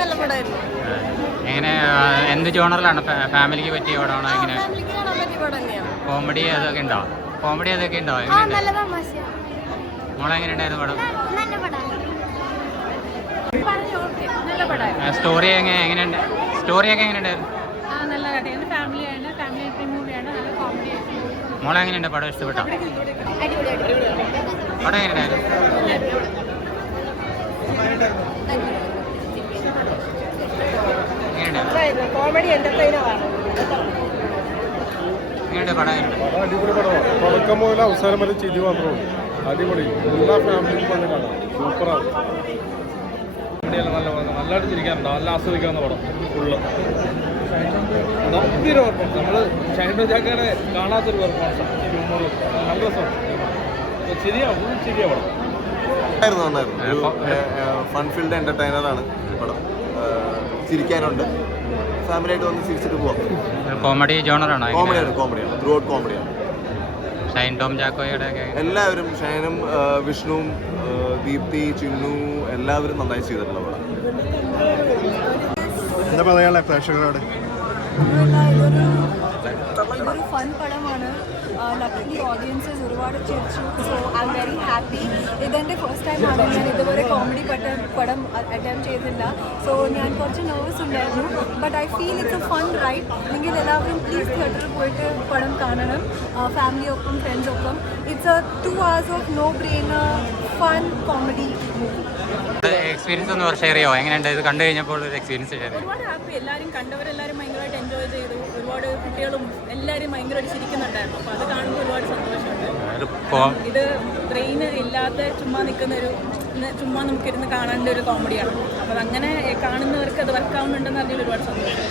നല്ല പടമായിരുന്നു. എങ്ങനെ എന്ത് ജോണറിലാണ്? ഫാമിലിക്ക് പറ്റിയ പടമാണോ? എങ്ങനെ ഫാമിലിക്ക് കാണാൻ പറ്റിയ പടം തന്നെയാണ്. കോമഡി അതൊക്കെ ഉണ്ടോ? കോമഡി അതൊക്കെ ഉണ്ടോ? നല്ല തമാശയാണ്. മോളെ എങ്ങനെ ഉണ്ടായിരുന്നു പടം? നല്ല പടമാണ്. സ്റ്റോറി എങ്ങനെയുണ്ട്? സ്റ്റോറിയൊക്കെ എങ്ങനെയുണ്ടായിരുന്നു? നല്ല കഥയാണ്. ഫാമിലി മൂവിയാണ്. നല്ല കോമഡി. മോളെ എങ്ങനെയുണ്ട് പടം? ഇഷ്ടപ്പെട്ടോ? പടം എങ്ങനെയുണ്ടായിരുന്നു? കോമഡി എന്റർടൈനറാണ്. എങ്ങനെയുണ്ട് പടം? അടിപൊളി പടമാണ്. തുടക്കം മുതൽ അവസാനം വരെ ചിരി മാത്രമേ ഉള്ളൂ. അടിപൊളി. എല്ലാ ഫാമിലിക്കും വന്ന് കാണാം. സൂപ്പറാണ്. നല്ലതായിട്ട് ചിരിക്കാറുണ്ട്. നല്ല ആസ്വദിക്കാവുന്ന പടം ഫുള്ള് ഗംഭീര പെർഫോമൻസ്. നമ്മൾ ഷൈൻ ജാക്കാനെ കാണാത്തൊരു പെർഫോമൻസാണ്. ഹ്യൂമർ നല്ല രസമാണ്. ശരിയാണ് പടം. ഫൺ ഫീൽഡ് എന്റർടൈനറാണ് പടം. ചിരിക്കാനുണ്ട്. ഫാമിലിയായിട്ട് വന്ന് ചിരിച്ചിട്ട് പോവാം. കോമഡി ജോണറാണോ? കോമഡിയാണ് ത്രൂ ഔട്ട് കോമഡിയാണ്. ഷൈൻ ടോം ചാക്കോയുടെ എല്ലാവരും, ഷൈനും വിഷ്ണുവും ദീപ്തി ചിന്നു എല്ലാവരും നന്നായി ചെയ്തിട്ടുള്ള പടം. എന്താ പറയാനുള്ള പ്രേക്ഷകരോട്? ഇതൊരു ഫൺ പടമാണ്. ലക്കിലി ഓഡിയൻസസ് ഒരുപാട് ചിരിച്ചു. So I am very happy. ഇതെൻ്റെ ഫസ്റ്റ് ടൈമാണ്. ഞാൻ ഇതുവരെ കോമഡി പടം അറ്റംപ്റ്റ് ചെയ്തില്ല. സോ ഞാൻ കുറച്ച് നെർവസ് ഉണ്ടായിരുന്നു. But I feel it's a fun ride. നിങ്ങൾ എല്ലാവരും പ്ലീസ് തിയേറ്ററിൽ പോയിട്ട് പടം കാണണം. ഫാമിലിയൊപ്പം ഫ്രണ്ട്സൊപ്പം. It's a 2 hours of no brainer fun comedy movie. Experience ഒന്ന് ഷെയർ ചെയ്യോ? എങ്ങനെയുണ്ട് ഇത് കണ്ടു കഴിഞ്ഞപ്പോൾ ഒരു എക്സ്പീരിയൻസ് ഷെയർ ചെയ്യും? ഒരുപാട് ഹാപ്പി. എല്ലാവരും കണ്ടവരെല്ലാവരും ഭയങ്കരമായിട്ട് എൻജോയ് ചെയ്തു. ഒരുപാട് കുട്ടികളും എല്ലാവരും ഭയങ്കരമായിട്ട് ചിരിക്കുന്നുണ്ടായിരുന്നു. അപ്പോൾ അത് കാണുമ്പോൾ ഒരുപാട് സന്തോഷമുണ്ട്. ഇത് ബ്രെയിൻ ഇല്ലാത്ത ചുമ്മാ ചുമ്മാ നമുക്കിരുന്ന് കാണേണ്ട ഒരു കോമഡിയാണ്. അപ്പോൾ അതങ്ങനെ കാണുന്നവർക്ക് അത് വർക്കാവുന്നുണ്ടെന്ന് അറിഞ്ഞാൽ ഒരുപാട് സന്തോഷം.